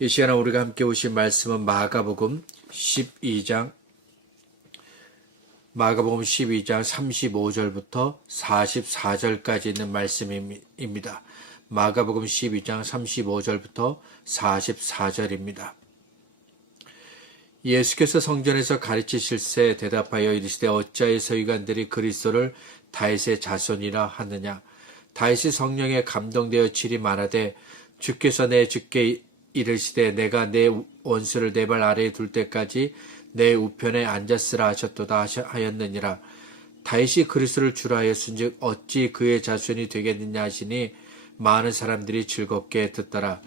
이 시간에 우리가 함께 오신 말씀은 마가복음 12장 35절부터 44절까지 있는 말씀입니다. 마가복음 12장 35절부터 44절입니다. 예수께서 성전에서 가르치실새 대답하여 이르시되 어찌하여 서기관들이 그리스도를 다윗의 자손이라 하느냐. 다윗이 성령에 감동되어 치리 말하되 주께서 내 주께 이르시되 내가 내 원수를 내 발 아래에 둘 때까지 내 우편에 앉았으라 하셨도다 하였느니라. 다윗이 그리스도를 주라 하였은즉 어찌 그의 자손이 되겠느냐 하시니 많은 사람들이 즐겁게 듣더라.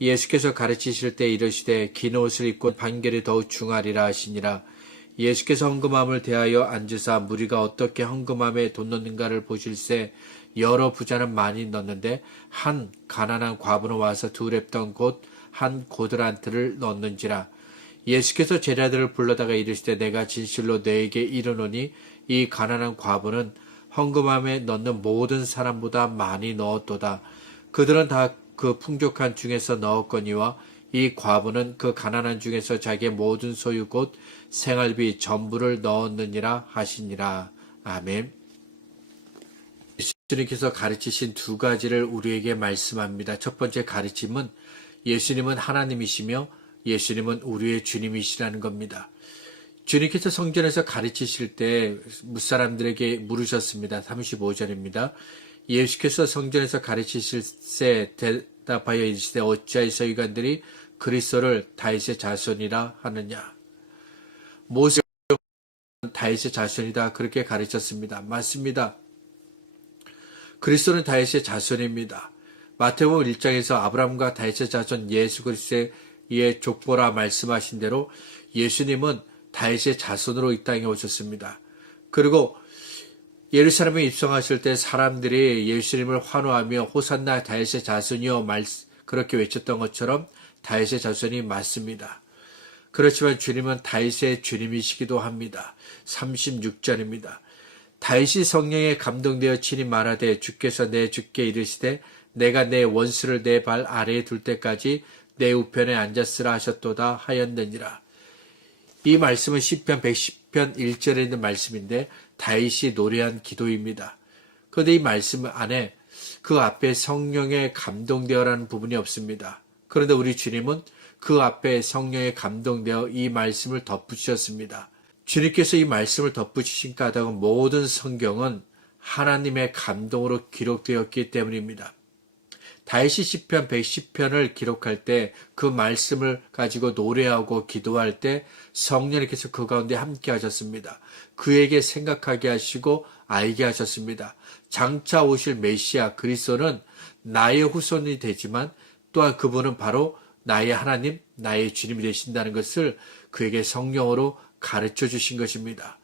예수께서 가르치실 때 이르시되 긴 옷을 입고 판결이 더욱 중하리라 하시니라. 예수께서 헌금함을 대하여 앉으사 무리가 어떻게 헌금함에 돈 넣는가를 보실새 여러 부자는 많이 넣는데 한 가난한 과부는 와서 두 렙던 곧 한 고드란트를 넣는지라. 예수께서 제자들을 불러다가 이르시되 내가 진실로 너에게 이르노니 이 가난한 과부는 헌금함에 넣는 모든 사람보다 많이 넣었도다. 그들은 다 그 풍족한 중에서 넣었거니와 이 과부는 그 가난한 중에서 자기의 모든 소유 곧 생활비 전부를 넣었느니라 하시니라. 아멘. 예수님께서 가르치신 두 가지를 우리에게 말씀합니다. 첫 번째 가르침은 예수님은 하나님이시며 예수님은 우리의 주님이시라는 겁니다. 주님께서 성전에서 가르치실 때 무사람들에게 물으셨습니다. 35절입니다. 예수께서 성전에서 가르치실 때 대답하여 이르시되 어찌하여 서기관들이 그리스도를 다윗의 자손이라 하느냐. 모세는 다윗의 자손이다 그렇게 가르쳤습니다. 맞습니다. 그리스도는 다윗의 자손입니다. 마태복음 1장에서 아브라함과 다윗의 자손 예수 그리스도의 족보라 말씀하신 대로 예수님은 다윗의 자손으로 이 땅에 오셨습니다. 그리고 예루살렘에 입성하실 때 사람들이 예수님을 환호하며 호산나 다윗의 자손이여 그렇게 외쳤던 것처럼 다윗의 자손이 맞습니다. 그렇지만 주님은 다윗의 주님이시기도 합니다. 36절입니다. 다윗이 성령에 감동되어 친히 말하되 주께서 내 주께 이르시되 내가 내 원수를 내 발 아래에 둘 때까지 내 우편에 앉았으라 하셨도다 하였느니라. 이 말씀은 시편 110편 1절에 있는 말씀인데 다윗이 노래한 기도입니다. 그런데 이 말씀 안에 그 앞에 성령에 감동되어라는 부분이 없습니다. 그런데 우리 주님은 그 앞에 성령에 감동되어 이 말씀을 덧붙이셨습니다. 주님께서 이 말씀을 덧붙이신 까닭은 모든 성경은 하나님의 감동으로 기록되었기 때문입니다. 다윗이 시편 110편을 기록할 때 그 말씀을 가지고 노래하고 기도할 때 성령님께서 그 가운데 함께 하셨습니다. 그에게 생각하게 하시고 알게 하셨습니다. 장차 오실 메시아 그리스도는 나의 후손이 되지만 또한 그분은 바로 나의 하나님, 나의 주님이 되신다는 것을 그에게 성령으로 가르쳐 주신 것입니다.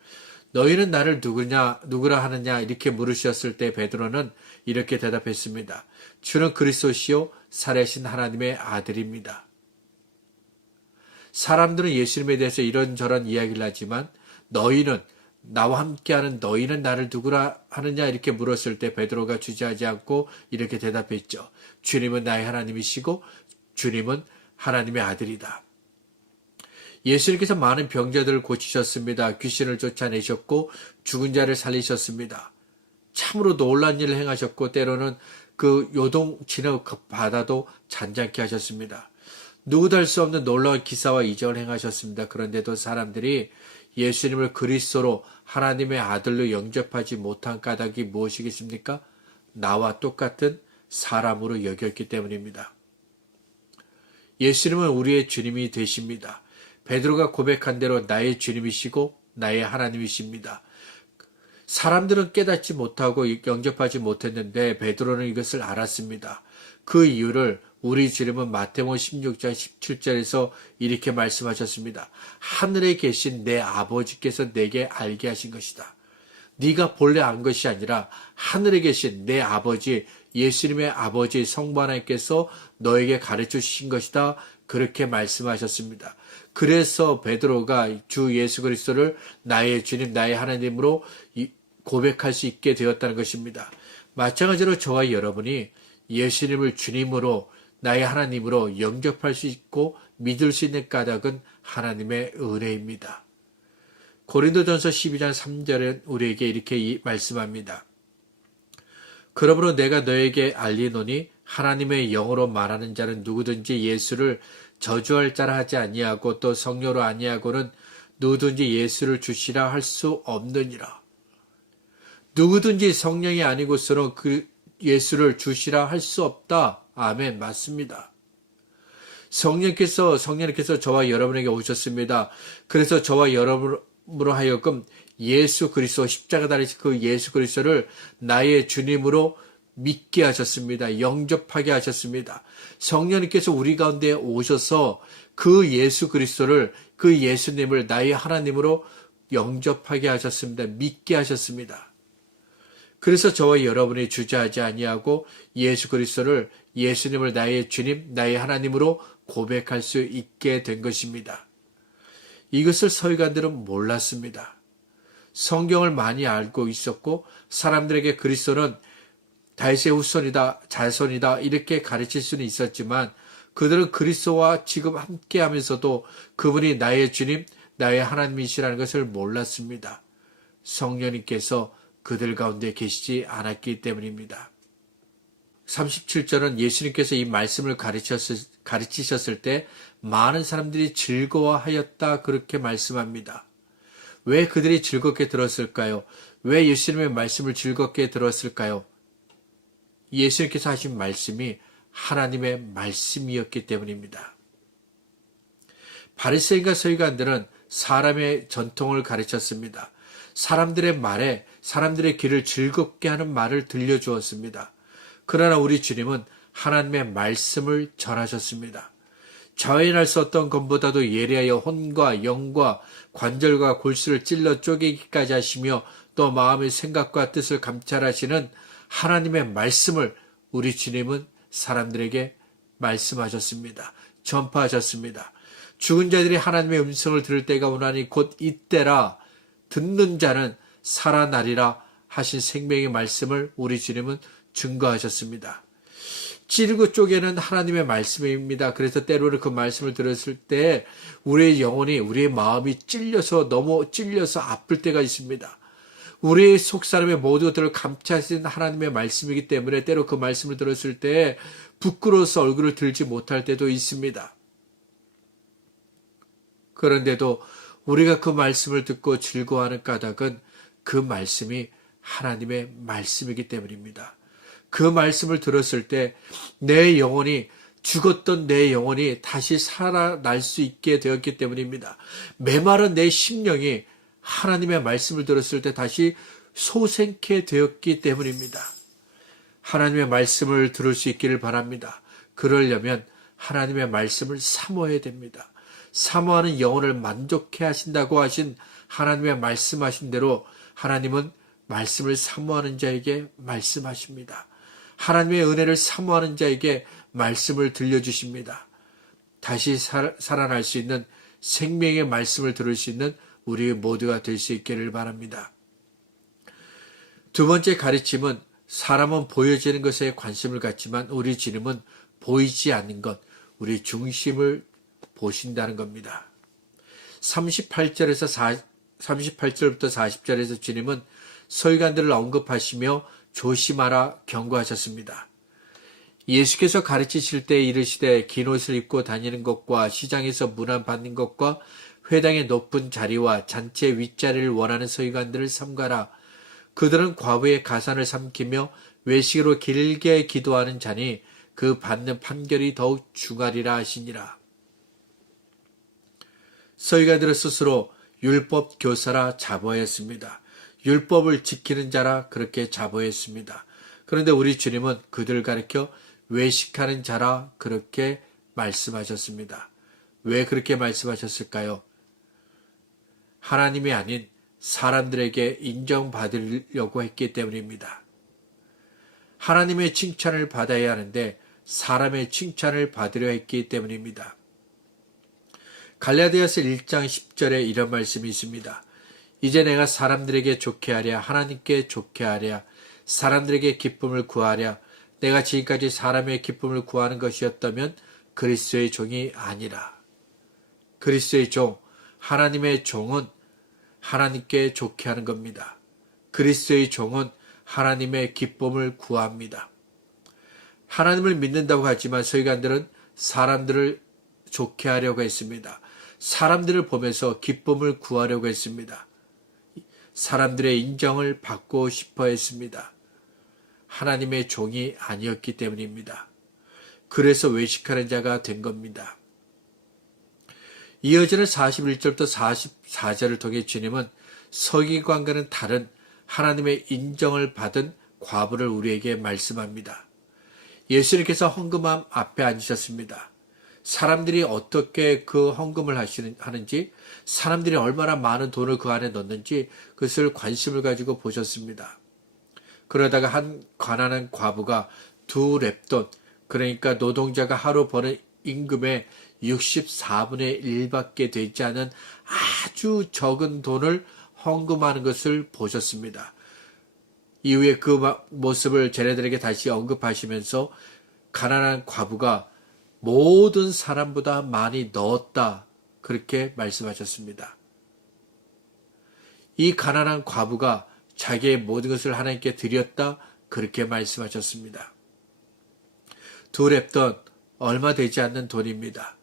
너희는 나를 누구라 하느냐 이렇게 물으셨을 때 베드로는 이렇게 대답했습니다. 주는 그리스도시요 살아계신 하나님의 아들입니다. 사람들은 예수님에 대해서 이런저런 이야기를 하지만 너희는 나와 함께하는 너희는 나를 누구라 하느냐 이렇게 물었을 때 베드로가 주저하지 않고 이렇게 대답했죠. 주님은 나의 하나님이시고 주님은 하나님의 아들이다. 예수님께서 많은 병자들을 고치셨습니다. 귀신을 쫓아내셨고 죽은 자를 살리셨습니다. 참으로 놀라운 일을 행하셨고 때로는 그 요동치는 바다도 잔잔케 하셨습니다. 누구도 할 수 없는 놀라운 기사와 이적을 행하셨습니다. 그런데도 사람들이 예수님을 그리스도로 하나님의 아들로 영접하지 못한 까닭이 무엇이겠습니까? 나와 똑같은 사람으로 여겼기 때문입니다. 예수님은 우리의 주님이 되십니다. 베드로가 고백한 대로 나의 주님이시고 나의 하나님이십니다. 사람들은 깨닫지 못하고 영접하지 못했는데 베드로는 이것을 알았습니다. 그 이유를 우리 주님은 마태복음 16장 17절에서 이렇게 말씀하셨습니다. 하늘에 계신 내 아버지께서 내게 알게 하신 것이다. 네가 본래 안 것이 아니라 하늘에 계신 내 아버지 예수님의 아버지 성부 하나님께서 너에게 가르쳐 주신 것이다. 그렇게 말씀하셨습니다. 그래서 베드로가 주 예수 그리스도를 나의 주님 나의 하나님으로 고백할 수 있게 되었다는 것입니다. 마찬가지로 저와 여러분이 예수님을 주님으로 나의 하나님으로 영접할 수 있고 믿을 수 있는 까닭은 하나님의 은혜입니다. 고린도전서 12장 3절은 우리에게 이렇게 말씀합니다. 그러므로 내가 너에게 알리노니 하나님의 영으로 말하는 자는 누구든지 예수를 저주할 자라 하지 아니하고 또 성령으로 아니하고는 누구든지 예수를 주시라 할 수 없느니라. 누구든지 성령이 아니고서는 그 예수를 주시라 할 수 없다. 아멘. 맞습니다. 성령께서 저와 여러분에게 오셨습니다. 그래서 저와 여러분으로 하여금 예수 그리스도 십자가 달리신 그 예수 그리스도를 나의 주님으로 믿게 하셨습니다. 영접하게 하셨습니다. 성령님께서 우리 가운데 오셔서 그 예수 그리스도를, 그 예수님을 나의 하나님으로 영접하게 하셨습니다. 믿게 하셨습니다. 그래서 저와 여러분이 주저하지 아니하고 예수 그리스도를, 예수님을 나의 주님, 나의 하나님으로 고백할 수 있게 된 것입니다. 이것을 서기관들은 몰랐습니다. 성경을 많이 알고 있었고 사람들에게 그리스도는 다윗의 후손이다, 자손이다 이렇게 가르칠 수는 있었지만 그들은 그리스도와 지금 함께하면서도 그분이 나의 주님, 나의 하나님이시라는 것을 몰랐습니다. 성령님께서 그들 가운데 계시지 않았기 때문입니다. 37절은 예수님께서 이 말씀을 가르치셨을 때 많은 사람들이 즐거워하였다 그렇게 말씀합니다. 왜 그들이 즐겁게 들었을까요? 왜 예수님의 말씀을 즐겁게 들었을까요? 예수님께서 하신 말씀이 하나님의 말씀이었기 때문입니다. 바리새인과 서기관들은 사람의 전통을 가르쳤습니다. 사람들의 말에 사람들의 귀를 즐겁게 하는 말을 들려주었습니다. 그러나 우리 주님은 하나님의 말씀을 전하셨습니다. 자연할 수 없던 것보다도 예리하여 혼과 영과 관절과 골수를 찔러 쪼개기까지 하시며 또 마음의 생각과 뜻을 감찰하시는 하나님의 말씀을 우리 주님은 사람들에게 말씀하셨습니다. 전파하셨습니다. 죽은 자들이 하나님의 음성을 들을 때가 오나니 곧 이때라. 듣는 자는 살아나리라 하신 생명의 말씀을 우리 주님은 증거하셨습니다. 찌르고 쪼개는 하나님의 말씀입니다. 그래서 때로는 그 말씀을 들었을 때 우리의 영혼이, 우리의 마음이 너무 찔려서 아플 때가 있습니다. 우리의 속사람의 모두들을 감찰하시는 하나님의 말씀이기 때문에 때로 그 말씀을 들었을 때 부끄러워서 얼굴을 들지 못할 때도 있습니다. 그런데도 우리가 그 말씀을 듣고 즐거워하는 까닭은 그 말씀이 하나님의 말씀이기 때문입니다. 그 말씀을 들었을 때 내 영혼이, 죽었던 내 영혼이 다시 살아날 수 있게 되었기 때문입니다. 메마른 내 심령이 하나님의 말씀을 들었을 때 다시 소생케 되었기 때문입니다. 하나님의 말씀을 들을 수 있기를 바랍니다. 그러려면 하나님의 말씀을 사모해야 됩니다. 사모하는 영혼을 만족해 하신다고 하신 하나님의 말씀하신 대로 하나님은 말씀을 사모하는 자에게 말씀하십니다. 하나님의 은혜를 사모하는 자에게 말씀을 들려주십니다. 다시 살아날 수 있는 생명의 말씀을 들을 수 있는 우리 모두가 될 수 있기를 바랍니다. 두 번째 가르침은 사람은 보여지는 것에 관심을 갖지만 우리 주님은 보이지 않는 것, 우리 중심을 보신다는 겁니다. 38절부터 40절에서 주님은 서기관들을 언급하시며 조심하라 경고하셨습니다. 예수께서 가르치실 때 이르시되 긴 옷을 입고 다니는 것과 시장에서 문안 받는 것과 회당의 높은 자리와 잔치 윗자리를 원하는 서기관들을 삼가라. 그들은 과부의 가산을 삼키며 외식으로 길게 기도하는 자니 그 받는 판결이 더욱 중하리라 하시니라. 서기관들은 스스로 율법 교사라 자부하였습니다. 율법을 지키는 자라 그렇게 자부했습니다. 그런데 우리 주님은 그들을 가리켜 외식하는 자라 그렇게 말씀하셨습니다. 왜 그렇게 말씀하셨을까요? 하나님이 아닌 사람들에게 인정받으려고 했기 때문입니다. 하나님의 칭찬을 받아야 하는데 사람의 칭찬을 받으려 했기 때문입니다. 갈라디아서 1장 10절에 이런 말씀이 있습니다. 이제 내가 사람들에게 좋게 하랴 하나님께 좋게 하랴 사람들에게 기쁨을 구하랴 내가 지금까지 사람의 기쁨을 구하는 것이었다면 그리스도의 종이 아니라. 그리스도의 종, 하나님의 종은 하나님께 좋게 하는 겁니다. 그리스도의 종은 하나님의 기쁨을 구합니다. 하나님을 믿는다고 하지만 서기관들은 사람들을 좋게 하려고 했습니다. 사람들을 보면서 기쁨을 구하려고 했습니다. 사람들의 인정을 받고 싶어 했습니다. 하나님의 종이 아니었기 때문입니다. 그래서 외식하는 자가 된 겁니다. 이어지는 41절부터 44절을 통해 주님은 서기관과는 다른 하나님의 인정을 받은 과부를 우리에게 말씀합니다. 예수님께서 헌금함 앞에 앉으셨습니다. 사람들이 어떻게 그 헌금을 하는지, 사람들이 얼마나 많은 돈을 그 안에 넣는지 그것을 관심을 가지고 보셨습니다. 그러다가 한 가난한 과부가 2렙돈, 그러니까 노동자가 하루 버는 임금의 64분의 1밖에 되지 않은 아주 적은 돈을 헌금하는 것을 보셨습니다. 이후에 그 모습을 쟤네들에게 다시 언급하시면서 가난한 과부가 모든 사람보다 많이 넣었다, 그렇게 말씀하셨습니다. 이 가난한 과부가 자기의 모든 것을 하나님께 드렸다, 그렇게 말씀하셨습니다. 2렙돈, 얼마 되지 않는 돈입니다.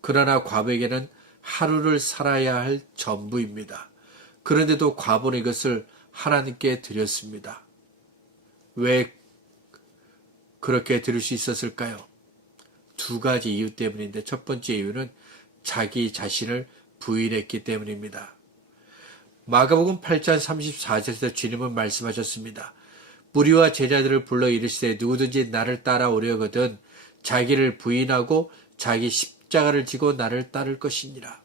그러나 과부에게는 하루를 살아야 할 전부입니다. 그런데도 과부는 이것을 하나님께 드렸습니다. 왜 그렇게 드릴 수 있었을까요? 2가지 이유 때문인데, 첫 번째 이유는 자기 자신을 부인했기 때문입니다. 마가복음 8장 34절에서 주님은 말씀하셨습니다. 무리와 제자들을 불러 이르시되 누구든지 나를 따라오려거든 자기를 부인하고 자기 십자가를 지고 나를 따를 것이니라.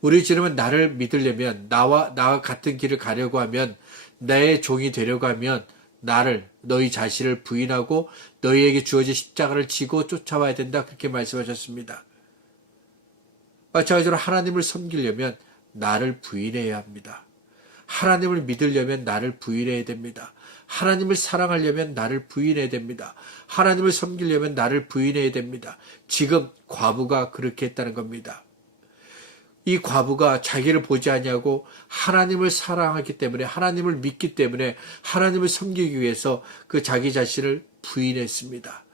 우리 주님은 나를 믿으려면, 나와 같은 길을 가려고 하면, 나의 종이 되려고 하면 너희 자신을 부인하고 너희에게 주어진 십자가를 지고 쫓아와야 된다, 그렇게 말씀하셨습니다. 마찬가지로 하나님을 섬기려면 나를 부인해야 합니다. 하나님을 믿으려면 나를 부인해야 됩니다. 하나님을 사랑하려면 나를 부인해야 됩니다. 하나님을 섬기려면 나를 부인해야 됩니다. 지금 과부가 그렇게 했다는 겁니다. 이 과부가 자기를 보지 아니하고 하나님을 사랑하기 때문에, 하나님을 믿기 때문에, 하나님을 섬기기 위해서 그 자기 자신을 부인했습니다.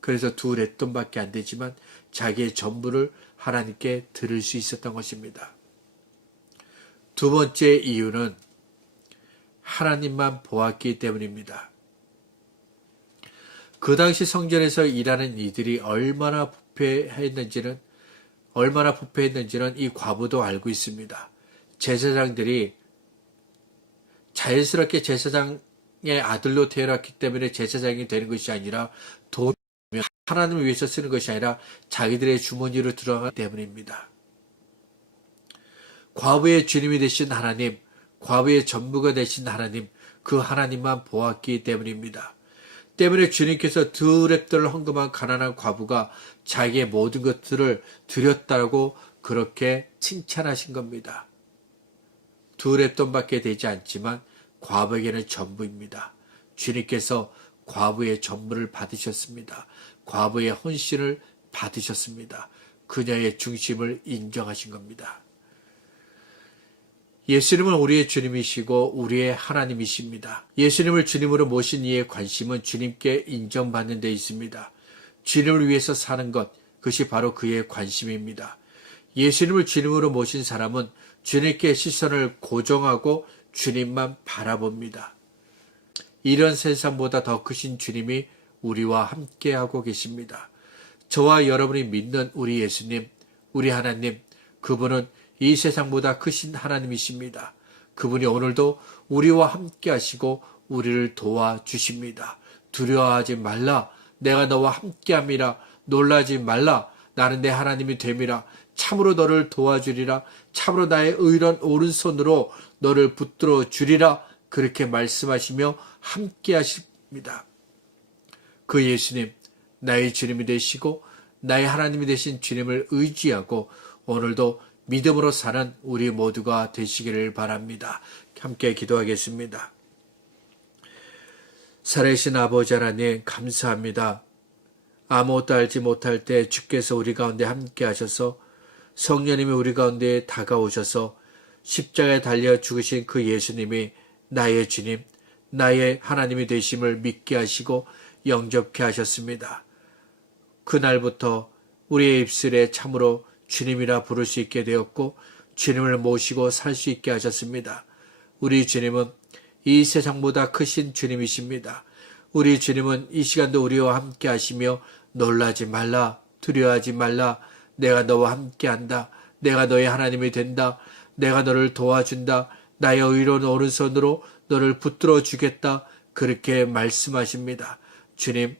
그래서 2렙돈밖에 안 되지만 자기의 전부를 하나님께 드릴 수 있었던 것입니다. 두 번째 이유는 하나님만 보았기 때문입니다. 그 당시 성전에서 일하는 이들이 얼마나 부패했는지는 이 과부도 알고 있습니다. 제사장들이 자연스럽게 제사장의 아들로 태어났기 때문에 제사장이 되는 것이 아니라 돈을 하나님을 위해서 쓰는 것이 아니라 자기들의 주머니로 들어가기 때문입니다. 과부의 주님이 되신 하나님, 과부의 전부가 되신 하나님, 그 하나님만 보았기 때문입니다. 때문에 주님께서 2렙돈을 헌금한 가난한 과부가 자기의 모든 것들을 드렸다고 그렇게 칭찬하신 겁니다. 2렙돈밖에 되지 않지만 과부에게는 전부입니다. 주님께서 과부의 전부를 받으셨습니다. 과부의 헌신을 받으셨습니다. 그녀의 중심을 인정하신 겁니다. 예수님은 우리의 주님이시고 우리의 하나님이십니다. 예수님을 주님으로 모신 이의 관심은 주님께 인정받는 데 있습니다. 주님을 위해서 사는 것, 그것이 바로 그의 관심입니다. 예수님을 주님으로 모신 사람은 주님께 시선을 고정하고 주님만 바라봅니다. 이런 세상보다 더 크신 주님이 우리와 함께하고 계십니다. 저와 여러분이 믿는 우리 예수님, 우리 하나님, 그분은 이 세상보다 크신 하나님이십니다. 그분이 오늘도 우리와 함께 하시고 우리를 도와주십니다. 두려워하지 말라. 내가 너와 함께 함이라. 놀라지 말라. 나는 내 하나님이 됨이라. 참으로 너를 도와주리라. 참으로 나의 의로운 오른손으로 너를 붙들어 주리라. 그렇게 말씀하시며 함께 하십니다. 그 예수님, 나의 주님이 되시고 나의 하나님이 되신 주님을 의지하고 오늘도 믿음으로 사는 우리 모두가 되시기를 바랍니다. 함께 기도하겠습니다. 살아계신 아버지 하나님 감사합니다. 아무것도 알지 못할 때 주께서 우리 가운데 함께 하셔서 성령님이 우리 가운데 다가오셔서 십자가에 달려 죽으신 그 예수님이 나의 주님, 나의 하나님이 되심을 믿게 하시고 영접케 하셨습니다. 그날부터 우리의 입술에 참으로 주님이라 부를 수 있게 되었고 주님을 모시고 살 수 있게 하셨습니다. 우리 주님은 이 세상보다 크신 주님이십니다. 우리 주님은 이 시간도 우리와 함께 하시며 놀라지 말라, 두려워하지 말라, 내가 너와 함께 한다, 내가 너의 하나님이 된다, 내가 너를 도와준다, 나의 의로운 오른손으로 너를 붙들어 주겠다, 그렇게 말씀하십니다. 주님,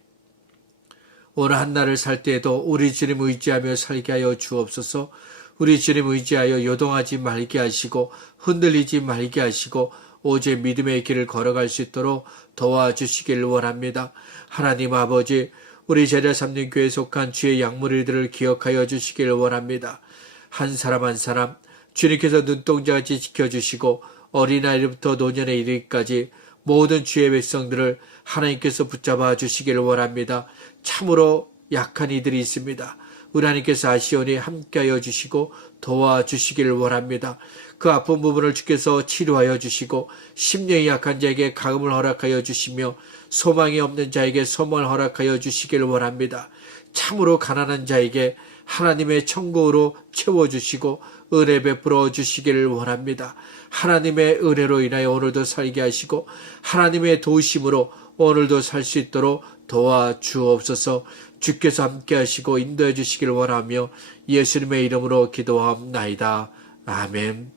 오늘 한날을 살 때에도 우리 주님 의지하며 살게 하여 주옵소서. 우리 주님 의지하여 요동하지 말게 하시고 흔들리지 말게 하시고 오직 믿음의 길을 걸어갈 수 있도록 도와주시길 원합니다. 하나님 아버지, 우리 제자 삼는 교회에 속한 주의 양무리들을 기억하여 주시길 원합니다. 한 사람 한 사람 주님께서 눈동자같이 지켜주시고 어린아이부터 노년에 이르기까지 모든 주의 백성들을 하나님께서 붙잡아 주시길 원합니다. 참으로 약한 이들이 있습니다. 우리 하나님께서 아시오니 함께하여 주시고 도와주시길 원합니다. 그 아픈 부분을 주께서 치료하여 주시고 심령이 약한 자에게 가음을 허락하여 주시며 소망이 없는 자에게 소망을 허락하여 주시길 원합니다. 참으로 가난한 자에게 하나님의 천국으로 채워주시고 은혜 베풀어 주시기를 원합니다. 하나님의 은혜로 인하여 오늘도 살게 하시고 하나님의 도우심으로 오늘도 살 수 있도록 도와주옵소서. 주께서 함께 하시고 인도해 주시기를 원하며 예수님의 이름으로 기도하옵나이다. 아멘.